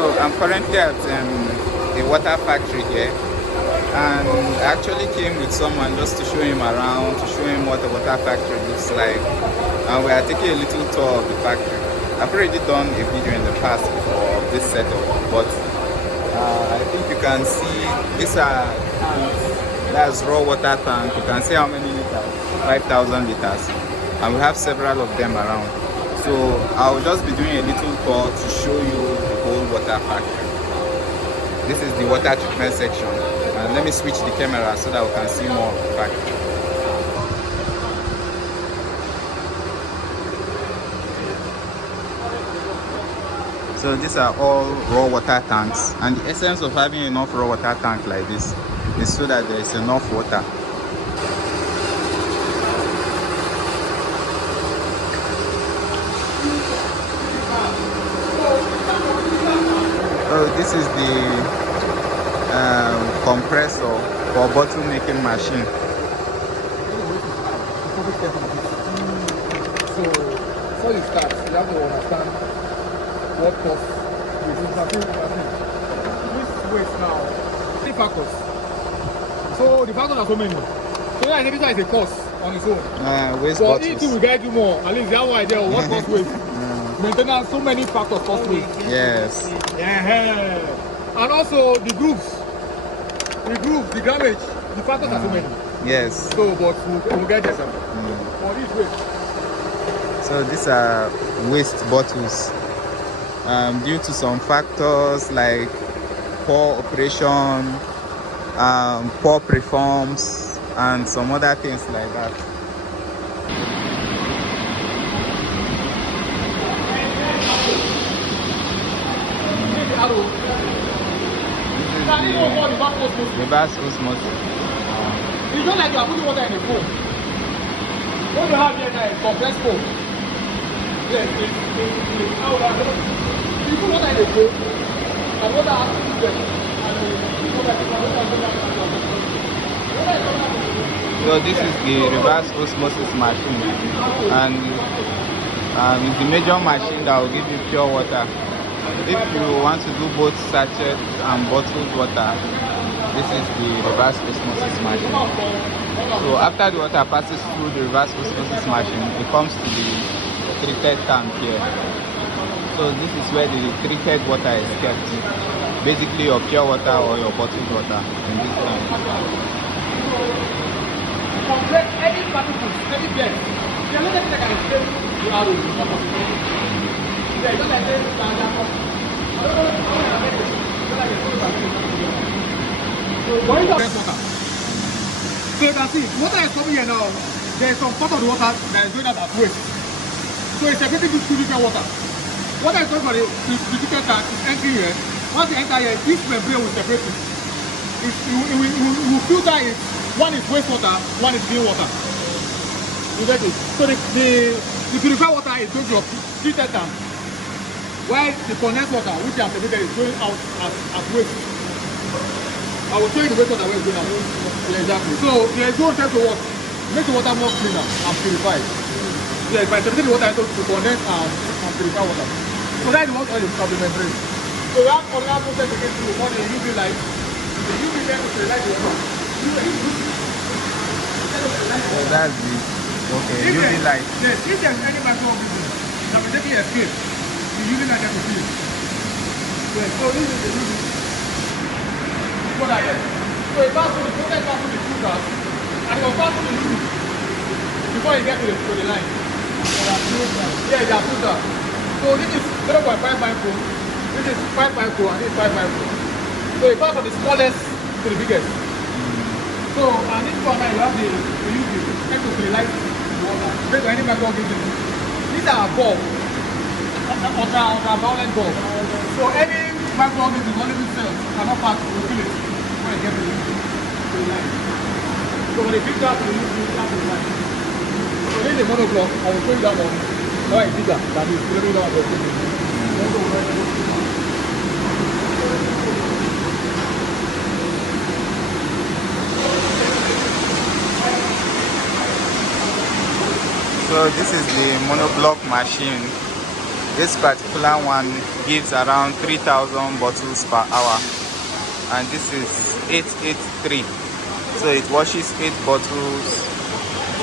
So I'm currently at a water factory here, and I actually came with someone just to show him around, to show him what the water factory looks like, and we are taking a little tour of the factory. I've already done a video in the past for this setup, but I think you can see these are tanks. That's raw water tank. You can see how many liters, 5,000 liters, and we have several of them around. So I'll just be doing a little tour to show you the whole water factory. This is the water treatment section, and let me switch the camera so that we can see more of the factory. So these are all raw water tanks, and the essence of having enough raw water tank like this is so that there is enough water. So this is the compressor for bottle making machine. So before you start, you have to understand what cause this waste now. Three factors. So the factors are so many. So yeah, this one is a cause on its own. Waste so bottles. if you will guide you more, at least you have one idea of what cause waste. Maintenance, so many factors cause waste. Yes. And also the grooves, the damage, the factors are so many. Yes. So, but we'll get there. For this waste. So these are waste bottles. Due to some factors like poor operation, poor preforms, and some other things like that. Reverse osmosis. It's not like you are putting water in a bowl. What you have here now is compressed foam. Yes, you put water in a bowl, and water has to be there. So this is the reverse osmosis machine, and it's the major machine that will give you pure water. If you want to do both sachet and bottled water, this is the reverse osmosis machine. So after the water passes through the reverse osmosis machine, it comes to the treated tank here. So this is where the treated water is kept. Basically your pure water or your bottled water in this tank. Any particles, any blend, you are not like I said, you are so going to water. So you can see, water is coming here now. There is some part of the water that is going out as waste. So it's separating this two different water. Water is going for the treated tank is entering here. Once you enter here, this membrane will separate it. It will filter it. One is wastewater, one is clean water. You get it? So the purified water is going to your treated tank, while the condensed water, which you have separated, is going out as waste. I will show you the wastewater where it's going out. Yeah, exactly. So there is no attempt to what? Make the water more cleaner and purified. Yes, by separating the water into condensed and purified water. So that is what oil is supplementary. So we have another process against the water, the UV light. The UV light will light the water. So that's the UV light. Yes, if there is any microorganism that will take escape, the UV light has to kill. Yes, so this is the UV. What I get. So it passes through the process, passes through the filters, and it will pass through the UV before you get to the line. Yeah, they are filters. So this is 0.5 micro, this is 5 micro, and this is 5 micro. So it passes from the smallest to the biggest. So, and this one you have the UV, to sterilize the water, based on any microorganism. These are bulbs, ultraviolet bulbs. So any microorganism or living cells cannot pass through it when it gets to the line. So when they pick that to the UV, that's the line. So this is a monoblock. I will show you that one. Now it's bigger than this. Let me know about it. So this is the monoblock machine. This particular one gives around 3,000 bottles per hour, and this is 883. So it washes 8 bottles,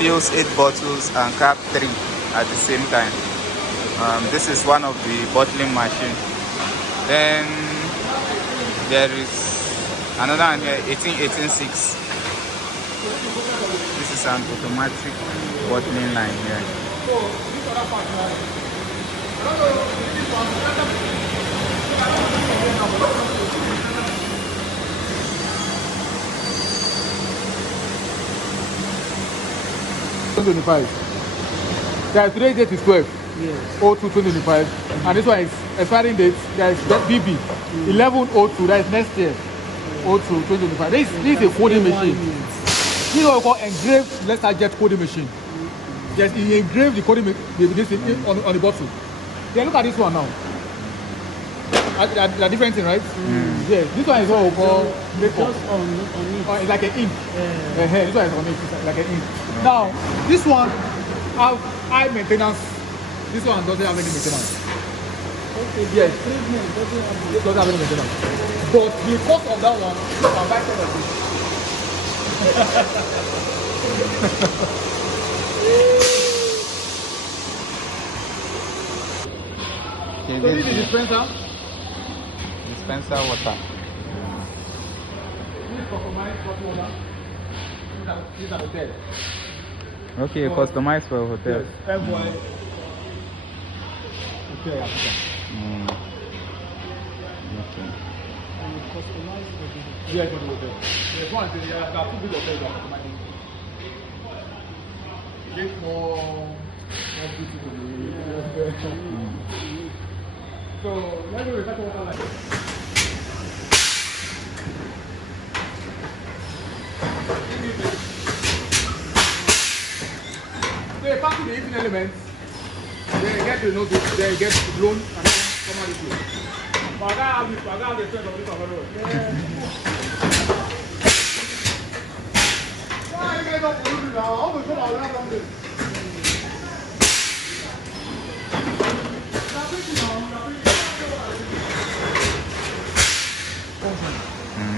fills 8 bottles, and cap 3 at the same time. This is one of the bottling machine. Then there is another one here, 18186. This is an automatic bottling line here. Today's date is 12. Yes. 02/2025, and this one is expiring date. There is BB 1102. That is next year. 02/2025. This is a coding machine. This is what we call engraved letter jet coding machine. Yes, he engraved the coding on the bottle. Yeah, look at this one now. The different thing, right? Yes, this one is what we call makeup. It's like an ink. This one is on it. It's like an ink. Now, this one have high maintenance. This one doesn't have any maintenance. Okay. Yes. It doesn't have any maintenance. But the cost of that one, you can buy 10 of it. So this is the dispenser. Dispenser water. This is customized hot water. These are hotel. Okay, customized for a hotel. Yes, FY. Okay, Africa. Okay. And customized for the hotel. Yeah, for the hotel. There's one thing, there are 2 big hotels that are customized. Get more beautiful. So, let's go with that water like this. They pass to the eating elements, they get to know this, they get blown and then come out this way. But I have the strength of this overall. Why are you guys not polluting now? How much more are we not this?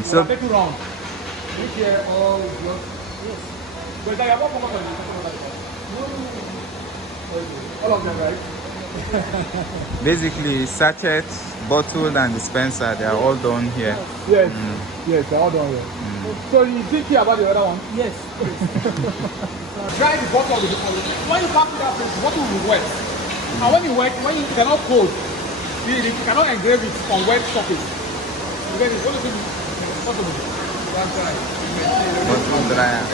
So take 2 rounds. Which here all blood. Yes. But I have one more than all of them, right? basically, sachet, bottle, and dispenser, they are all done here. Yes. Yes, they're all done here. So you did hear about the other one? Yes. Dry the bottle of the when you pass it that place, the bottle will be wet. And when you cannot cold, you cannot engrave it on wet surface. Then it's going to be possible. Bottle dryer.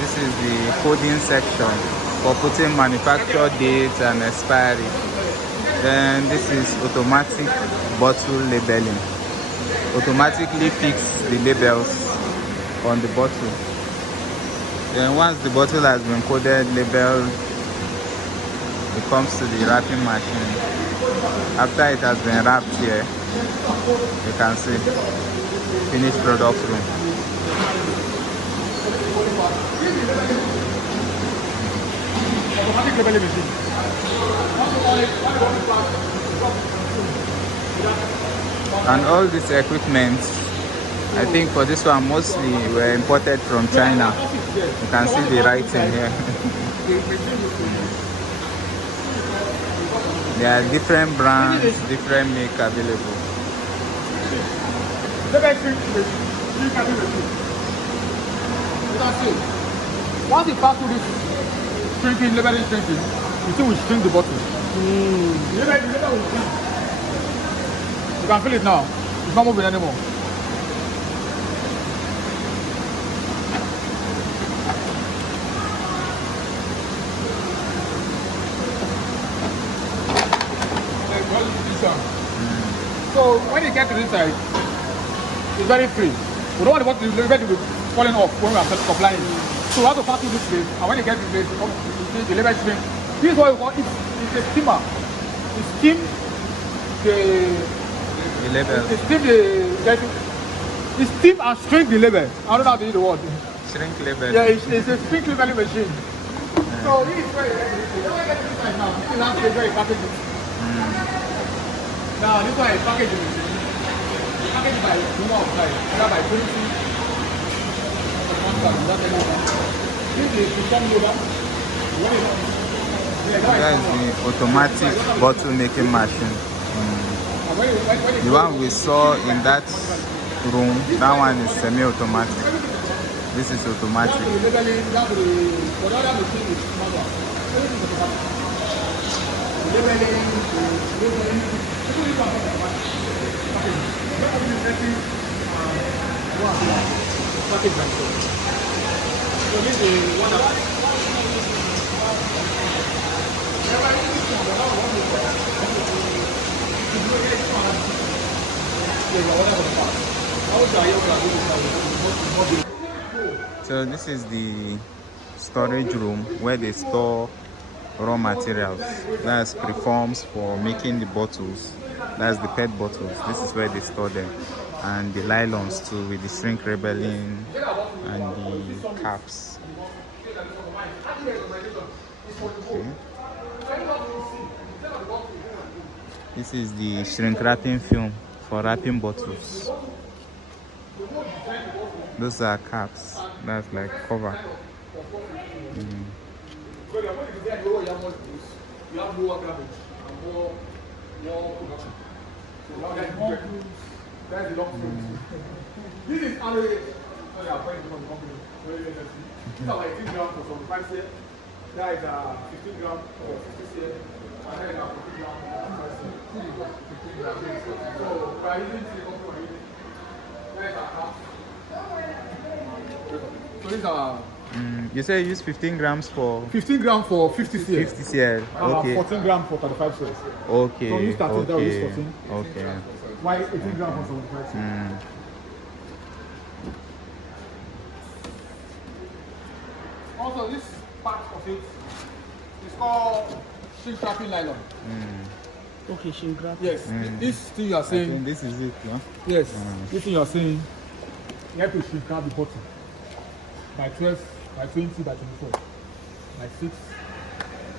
This is the coding section for putting manufacture date and expiry. Then this is automatic bottle labeling. Automatically fix the labels on the bottle. Then once the bottle has been coded, labeled, it comes to the wrapping machine. After it has been wrapped here, you can see finished product room. Automatic labeling machine. And all this equipment, I think for this one mostly were imported from China. You can see the writing here. There are different brands, different make available. Once you pass through this shrinking, labeling shrinking, you see we shrink the bottle. The label will shrink. You can feel it now. It's not moving anymore. So when you get to this side, it's very free. We don't want the bottle to be falling off when we are supplying. So we have to pass through this place, and when you get to this place, the label shrink. This is what we call it's a steamer. It steam the label. It steam and shrink the label. I don't know how to use the word. Shrink label. Yeah, it's a shrink labeling machine. So this is where you get this side now. This is not where you package it. Now this one is packaging. Packaged by outside, either by 20. This is the come over. That is the automatic bottle making machine. The one we saw in that room, that one is semi-automatic. This is automatic. So this is the storage room where they store raw materials. That's preforms for making the bottles. That's the PET bottles. This is where they store them. And the nylons too, with the shrink rebelling and the caps. Okay. This is the shrink wrapping film for wrapping bottles. Those are caps. That's like cover. This is sorry, I'm from the company. These are like 18 grams for some price here. That is 15 grams for 50 here. And then 15 grams for 15 grams. So, by using the company, that is half. So these are. You say you use 15 grams for 15 grams for 50 cl. 50 cl. Okay. 14 grams for 35 cl. Okay. So use 13, that will use 14. Okay. Why 18 grams for 75 cl? Also, this part of it is called shrink wrapping nylon. Okay, shrink wrap. Yes, this thing you are saying. This is it, yeah? Yes, this thing you are saying. You have to shrink wrap the bottle by 12, by 20, by 24, by 6,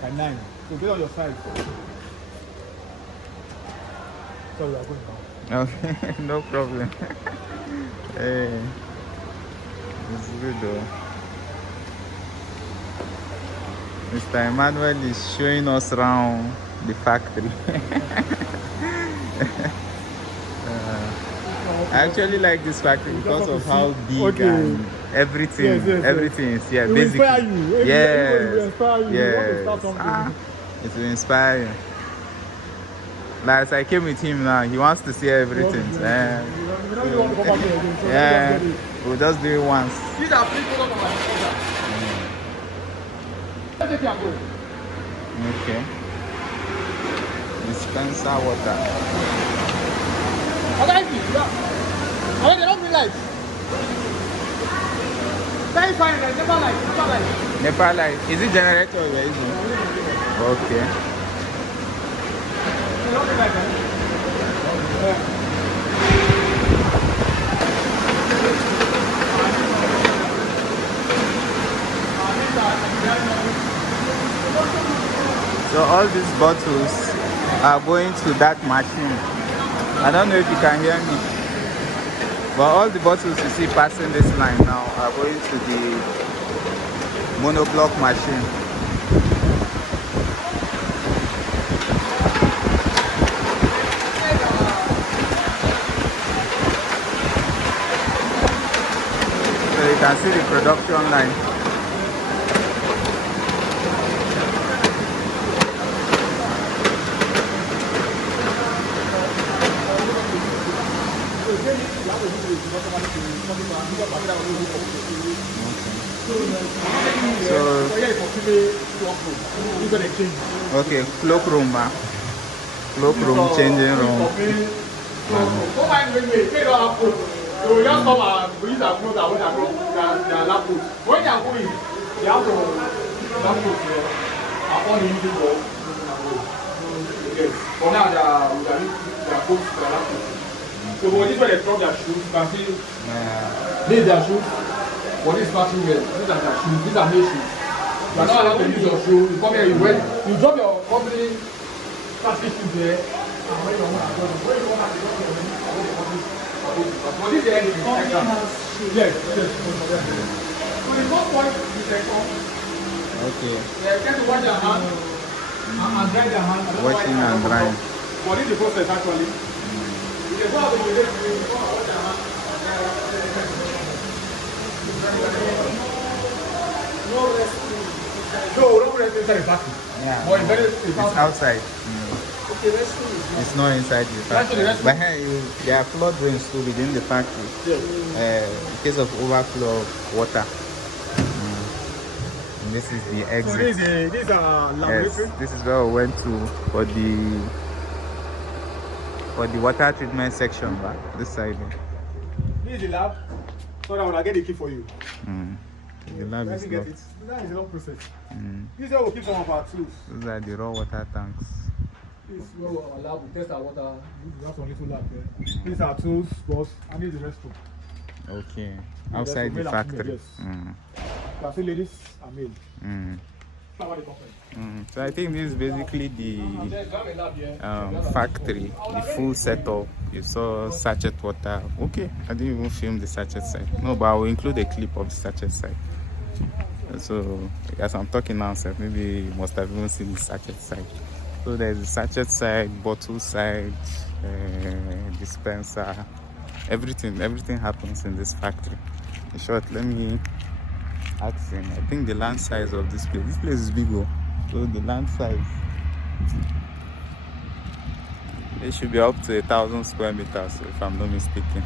by 9. So based on your size. So we are going now. Okay, no problem. Hey, it's good though. Mr. Emmanuel is showing us around the factory. I actually like this factory because of how big and everything, everything is here. Basically, inspire you. Yes, yes. It will inspire you. Like as I came with him now, he wants to see everything. Yeah, we'll just do it once. These are people on my Okay. Dispenser water. I they don't be lights. Very fine, never light, never light. Never light. Is it generator you're using? Okay. They don't be light, So all these bottles are going to that machine. I don't know if you can hear me, but all the bottles you see passing this line now are going to the monoblock machine. So you can see the production line. Okay, cloakroom, cloakroom, changing room. So we just come and we use our clothes and we are going their laptop. When they are going, they have to laptop here and all the using work. Yes. For now they are both their laptop. So for this one they drop their shoes, you can see this is their shoes. For this battery here, these are their shoes, these are made shoes. You are not allowed to use your shoe. You come here, you wait. You drop your company plastic shoe there. And when you want to go, when you want to go, but this is the end of the exam. Yes. So the first point is the come. Okay. They get to wash their hands and dry their hands. Washing and drying. But this is the process actually. If they go out of the day, they go and wash their hands. No rest inside the factory. Yeah. But It's outside. Okay, restroom is It's not inside the factory. But here, there are flood drains too within the factory. In case of overflow of water. And this is the exit. So this is a laboratory. Yes, this is where we went to for the water treatment section, right? This side. This is the lab. So that when I get the key for you. The lab is Get locked. it. That is a long process. This is where we'll keep some of our tools. Those are the raw water tanks. This is where our lab will test our water. We have some little lab there. These are tools, boss, and this is the restroom. Okay. Yeah, outside the male and factory. female, yes. You can see ladies and male. Flower the company. So I think this is basically the factory, the full setup. You saw sachet water. Okay, I didn't even film the sachet side. No, but I will include a clip of the sachet side. So as I'm talking now, sir, maybe you must have even seen the sachet side. So there's the sachet side, bottle side, dispenser. Everything happens in this factory. In short, let me ask him. I think the land size of this place is big. So the land size, it should be up to 1,000 square meters, if I'm not mistaken.